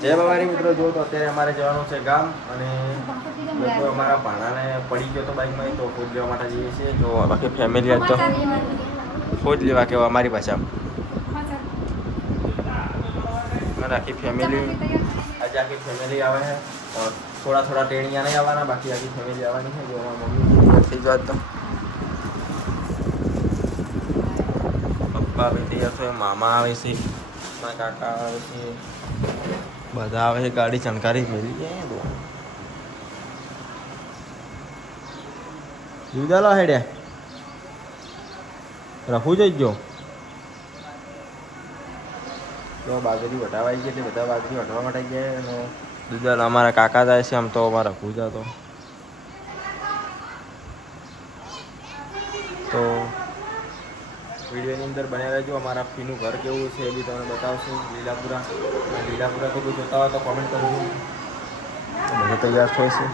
જય બાબારી મિત્રો, જો તો અત્યારે અમારે જવાનું છે ગામ અને લોકો અમારા ભાણાને પડી ગયો તો બાઇકમાં, તો ફૂડ લેવા માટે જઈએ છીએ. જો બાકી ફેમિલી આજ તો ફૂડ લેવા કેવા અમારી ભાષામાં આખી ફેમિલી આજે આખી ફેમિલી આવે છે. થોડા થોડા ટેણિયા નહીં આવવાના, બાકી આખી ફેમિલી આવવાની છે. જો અમારા મમ્મી થઈ જાય તો પપ્પા બી તૈયાર છે, મામા આવે છે, મારા કાકા આવે છે, બધા આવે છે. ગાડી ચણકારી મેલી જાય જુદાલો હેડ્યા રખું જઈ ગયો. તો બાજરી વટાવાઈ ગઈ એટલે બધા બાજરી વટવા માટે ગયા. અને દુધાલા અમારા કાકા જાય છે, આમ તો અમારા રખું જતો તો વિડીયોની અંદર બન્યા રહેજો. અમારા ફીનું ઘર કેવું છે એ બી તમને બતાવશું. લીલાપુરા તો કોઈ જોતા હોય તો કોમેન્ટ કરજો. બધું તૈયાર થાય છે.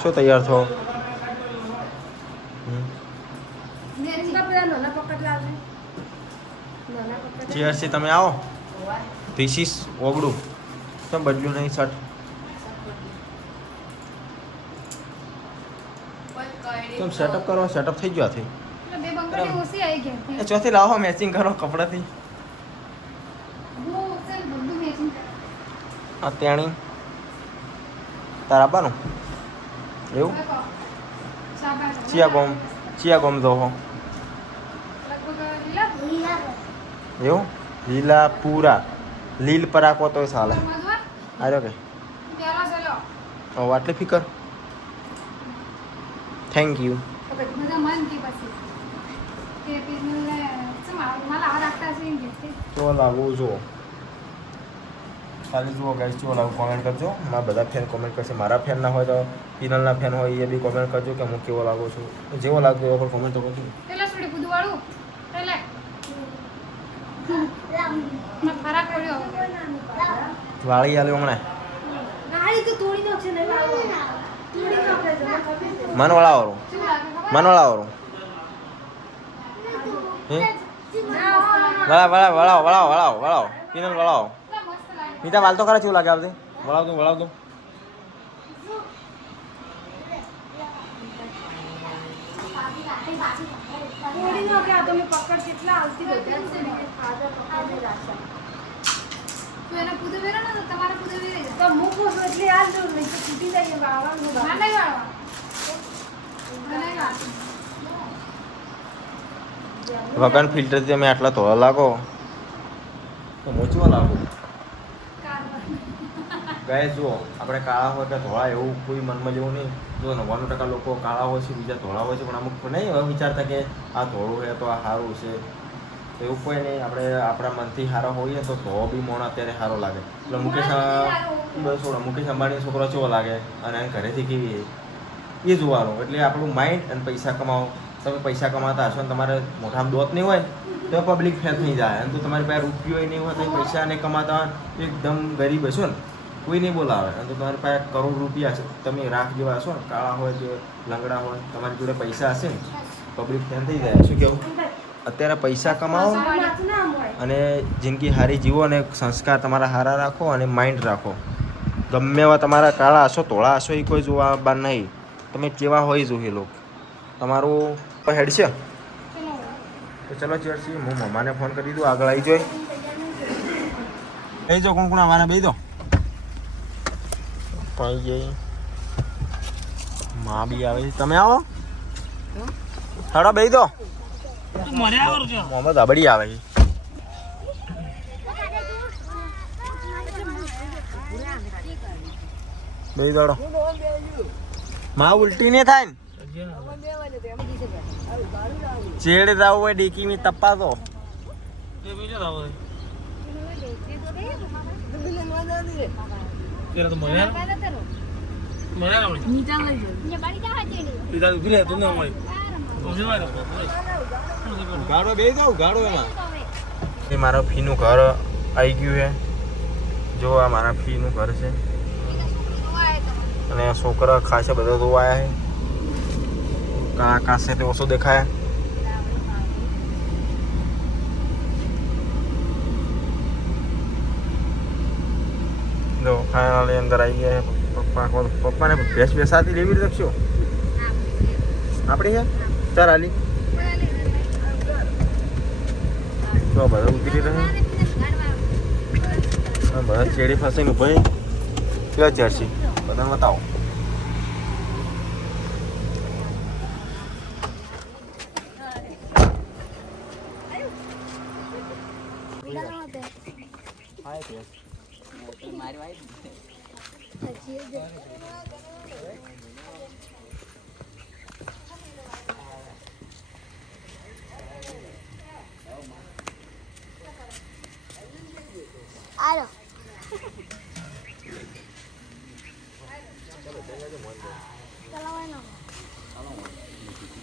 શું તૈયાર થો? ચેરસી તમે આવો. ધીસ ઇઝ ઓગડું કેમ બદલ્યું નહીં શર્ટ? કેમ સેટઅપ કરો? સેટઅપ થઈ ગયો થઈ. ચોથી લાવો મેચિંગ કરો કપડાથી. આ ત્યાણી તારા આપવાનું એવું? ચિયા ગોમ દો હો એવું? લીલા પૂરા લીલ પર આખો તો ચાલે. આવ્યો કે આટલી ફિકર. Thank you. તો લાગવું જુઓ, ખાલી જુઓ ગાઈસ, ચો લાગુ કોમેન્ટ કરજો. મારા બધા ફેન કોમેન્ટ કરશે. મારા ફેન ના હોય તો પિનલના ફેન હોય એ બી કોમેન્ટ કરજો કે હું કેવો લાગુ છું. જેવો લાગતો એવો પણ કોમેન્ટ તો કરજો. વાળી આલ્યો હમણાં મનવાળાવાળું વળાવો પિનલ વળાવો. નીતા વાલ તો ખરા કેવું લાગે આવતી? વળાવતું વગન ફિલ્ટરથી તમે આટલા ધોળા લાગો તો મોચવા લાગો. ગાય જુઓ, આપણે કાળા હોય કે ધોળા એવું કોઈ મનમાં જેવું નહીં. જો 99% લોકો કાળા હોય છે, બીજા ધોળા હોય છે, પણ અમુક નહીં હવે વિચારતા કે આ ધોળું છે તો આ સારું છે. એવું કોઈ નહીં. આપણે આપણા મનથી સારા હોઈએ તો ધોળો બી મોણ અત્યારે સારો લાગે. એટલે મુકેશ અંબાણી છોકરો કેવો લાગે અને ઘરેથી કેવી એ જોવાનું. એટલે આપણું માઇન્ડ અને પૈસા કમાવો. તમે પૈસા કમાતા હશો ને તમારે મોઢામાં દોત નહીં હોય તો પબ્લિક ફેલ થઈ જાય. અને તો તમારી પાસે રૂપિયો નહીં હોય તો પૈસા નહીં કમાતા હોય, એકદમ ગરીબ હશો ને કોઈ નહીં બોલાવે. અને તો તમારી પાસે કરોડ રૂપિયા છે, તમે રાખ જેવા હશો ને, કાળા હોય કે લંગડા હોય, તમારી જોડે પૈસા હશે ને પબ્લિક ફેલ થઈ જાય. શું કેવું? અત્યારે પૈસા કમાવો અને જિંદગી સારી જીવો અને સંસ્કાર તમારા સારા રાખો અને માઇન્ડ રાખો. ગમે એવા તમારા કાળા હશો ધોળા હશો એ કોઈ જોવા બાર નહીં. તમે કેવા હોય જોઈએ લોકો તમારું હેડ છે. તો ચલો ચેરસી, હું મમ્માને ફોન કરી દઉં, આગળ આવી જોઈ બેસી જાઓ. કોણ આવવાના? બેસી દો પાઈ જઈ. માં બી આવે છે. તમે આવો હાડો બેસી દો. મોહમ્મદ અબડી આવે છે. બેસી દોડો. માં ઉલટી નહીં થાય ને ચેડ જાવ હોય ડીકી મી તપ્પા તો મારા ફીનું ઘર આવી ગયું છે. જો આ મારા ફીનું ઘર છે અને છોકરા ખાસા બધા તો આવ્યા છે. આકાશ છે તે ઓછો દેખાય. જો ફાઇનલી અંદર આવી ગયા પપ્પાને ભેંસ બેસાતી લેવી શકશો આપણે છે ચાર હાલી તો બધા ઉતરી રહે બધા ચેડી ફસે ને ભાઈ કેવા જર્સી બધાને બતાવો Alo. Kalau mana?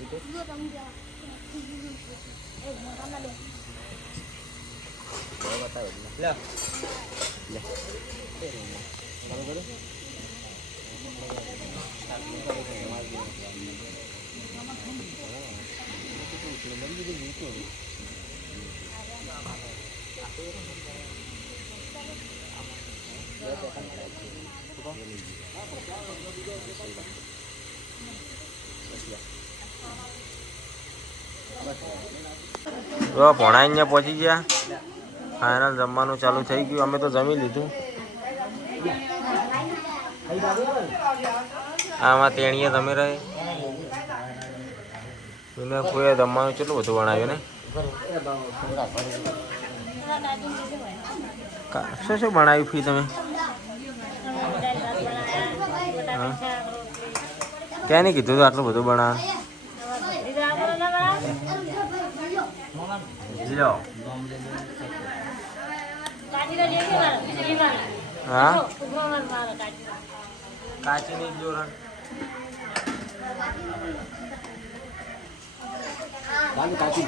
Dua kamu jalan. Mana deh? Bawa tahu. Lah. Lah. Kalau baru. તો ભણા અહીંયા પહોંચી ગયા ફાઇનલ જમવાનું ચાલુ થઈ ગયું અમે તો જમી લીધું આમાં તેણીએ જમી રહે કોઈ જમવાનું કેટલું બધું બનાવ્યું ને શું શું બનાવ્યું ફી તમે ક્યાં નહીં કીધું તો આટલું બધું બનાવ હા કાચીની જોરણ કાચી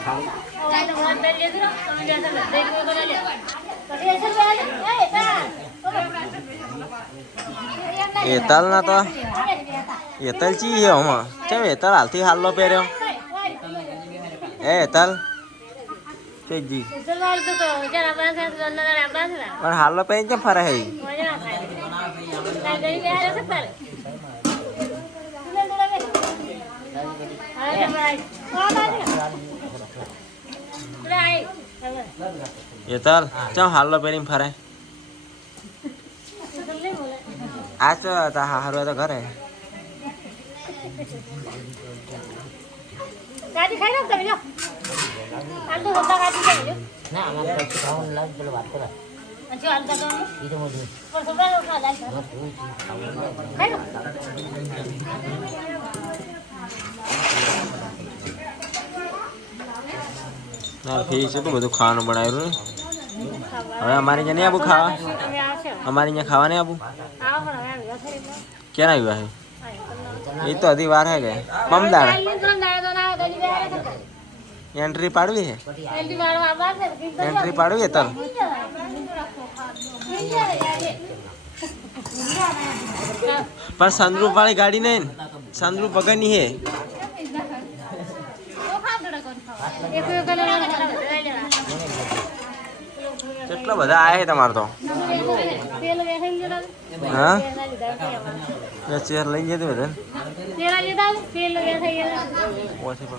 એતલ ના તો એતલ ચી છે હમણાં ચમ એતલ હાલથી હાલ્લો પહેર્યો એ એતલ જી પણ હાલ્લો પહેરી કેમ ફરે હે એતલ ચમ હાલ્લો પહેરીને ફરે આ તો હારું તો ઘરે કાજી ખાઈ નાખ તમે જો આલ તો હોતા કાજી ખાઈ જો ના અમારે પછી ખાવાનું લાગ પેલો વાત કરે અચ્છા આલ તો ઈ તો મોઢું પર સોડા રોટલા દાલ ખાઈ લો ના ફી છે તો બધું ખાવાનું બનાવ્યું હવે અમારે અહીંયા નહીં આવું ખાવા અમારે અહીંયા ખાવા નહીં આવું ક્યાં આવ્યા છે એ તો હજી વાર હે કે મમદાર એન્ટ્રી પાડવી છે એન્ટ્રી પાડવી તલ પણ સંદરૂપ વાળી ગાડી નહીં સંદરૂપ વગરની હે કેટલા બધા આયા છે તમારે તો હા ચેર લઈ જતી બધા ઓછી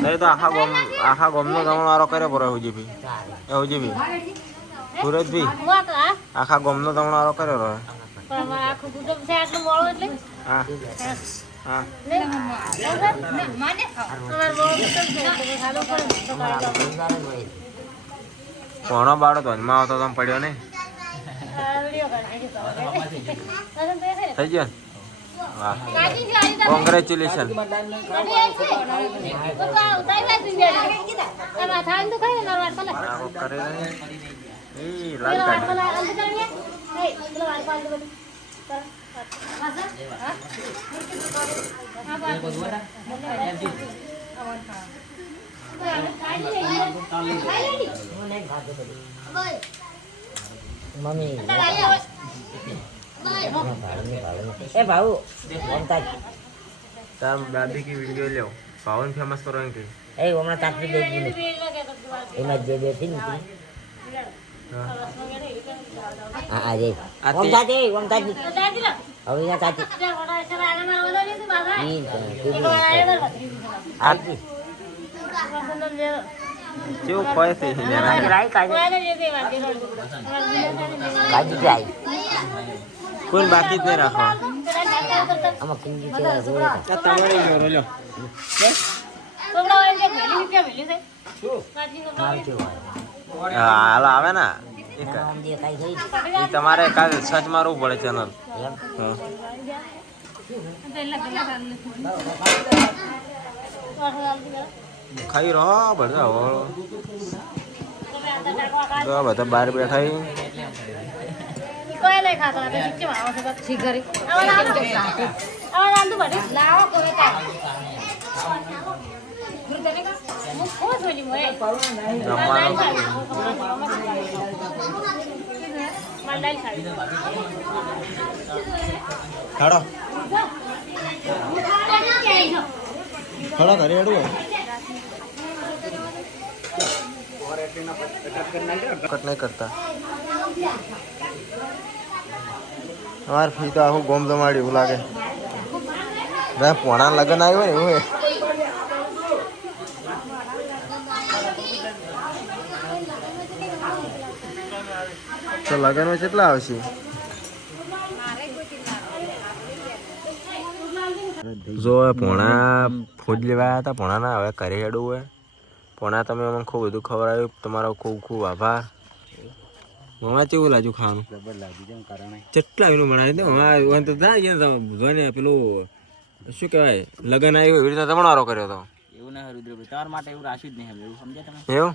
નહીં તો આખા ગોમનો તમારો કર્યો પડે હુજી એ હુજી ભી સુરજ ભી આખા ગોમનો તમારો કર્યો રહે હા હા કોનો બાળો તો હજમાં આવતો તમે પડ્યો ને થઈ ગયો વાહ કોંગ્રેચ્યુલેશન મમ્મી એ ભાઉ મમતા તાર દાદી કી વિડીયો લ્યો પાવન ફેમસ કરો એમ કે એ હમણાં તાકતી દઈ એમાં જે બેઠી ને હા રે મમતા દે મમતા હવે ના તાતી કેવું કોઈ છે કાજી જાય કોઈ બાકી જ નહીં રાખો આમાં કિંજી છે જોઈ તમારે ગયો લ્યો હાલ આવે ને એ તમારે કાલે સર્ચ મારવું પડે ચેનલ ખાઈ રહો બધા બધા બહાર બેઠા કોઈ નહીં ખાતો આપણે શીખી મારો છે શીખ કરી આવા નામ તો બડે લાવો કોઈ કા ગુરુતને કા હું ખોસ બોલી મોય મંડાઈ ખાવી ખાડો ખાડો ઘરે હેડું કટ નહીં કરતા અમારે ફી તો આખું ગોમ જમાડી એવું લાગે પોણા લગ્ન આવ્યું ને એવું તો લગ્નમાં કેટલા આવશે જો પોણા ફૂજ લેવા હતા પોણાના હવે ઘરે હેડવું હોય પોણા તમે અમને ખૂબ બધું ખવડાવ્યું તમારો ખૂબ ખૂબ આભાર મમ્મા કેવું લાગ્યું ખાવાનું કેટલા એનું બનાવી દો હવે તો ના ગયા તમે જોઈને પેલું શું કહેવાય લગ્ન આવ્યું એવી રીતે તમારો કર્યો હતો એવું ના રુદ્રભાઈ તમારા માટે એવું રાખ્યું જ નહીં એવું સમજ્યા તમે એવું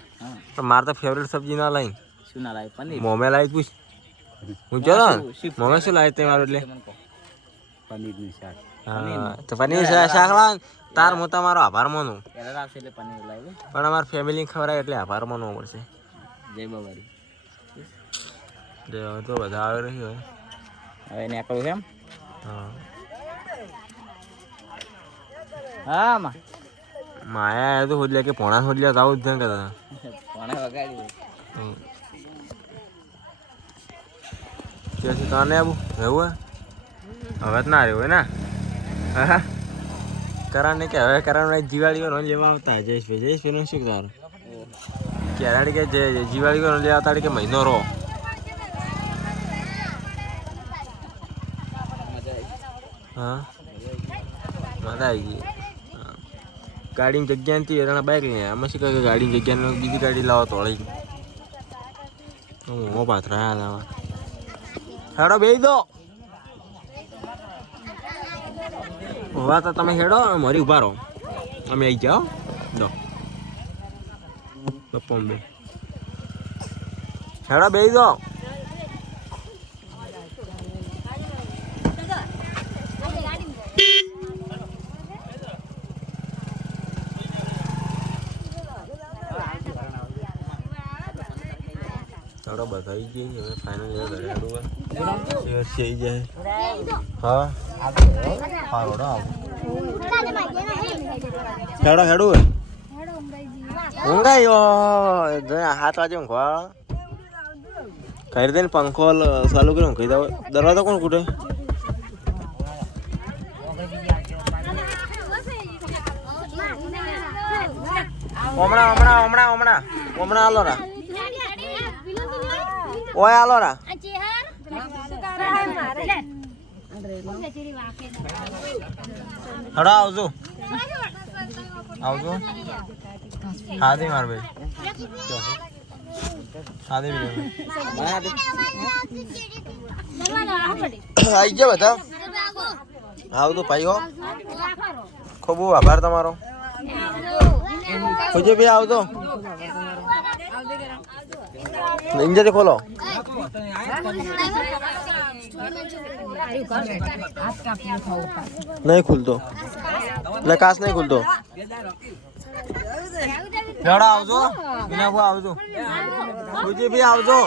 પણ મારે તો ફેવરેટ સબ્જી ના લાવી શું ના લાવે પનીર મોમે લાવી પૂછ હું ચલો મોમે શું લાવી તે મારું એટલે પનીરનું શાક હા તો પનીર શાક લાવ તાર હું તમારો આભાર માનું પહેલા આવશે એટલે પનીર લાવ્યું પણ અમારા ફેમિલી ખવડાય એટલે આભાર માનવો પડશે જય બાબારી જે તો બધા આવી રહ્યો હોય હવે એને આકડું એમ હા હા માં માયા તો હોદલ્યા કે પોણા હોદલ્યા આવું જ ધ્યાન કરતા કોણે વગાડી ત્યાંથી તને આવું રહેવું હવે જ ના રહ્યું હોય ને હા કરણ ને કે હવે કરણ જીવાળીઓ લેવા આવતા જયેશભાઈ શું તારું કેરાડી કે જીવાળીઓ લેવા આવતા કે મહિનો રહો હા મજા આવી ગઈ ગાડીની જગ્યા નથી એના બાઇક લઈને આમાં શું કહે ગાડીની જગ્યાને બીજી ગાડી લાવો તોળી હું પાથરા લાવવા હેડો બે દો હોવા તો તમે હેડો મારી ઉભા રહો અમે આવી જાઓ દો પપ્પા બે હેડો બે દો હેડો બધાઈ ગઈ હવે ફાઇનલ ઘરે હેડું થઈ જાય હા હેડો હેડું ઊંઘાઈ 7 વાગે ઊંઘવા કરી દે ને પંખો ચાલુ કર્યો ઊંઘી દો દરવાજો કોણ કૂટે હમણાં આલો રા ઓય આલો રા હડો આવજો હા દે માર ભાઈ હા દે આઈ ગયા બધા આવજો ભાઈ હો ખૂબ આભાર તમારો ખુજે ભાઈ આવજો इंजन खोलो नहीं खुलतो काच नहीं खुलतो आवजो बिना आवजो भी आवजो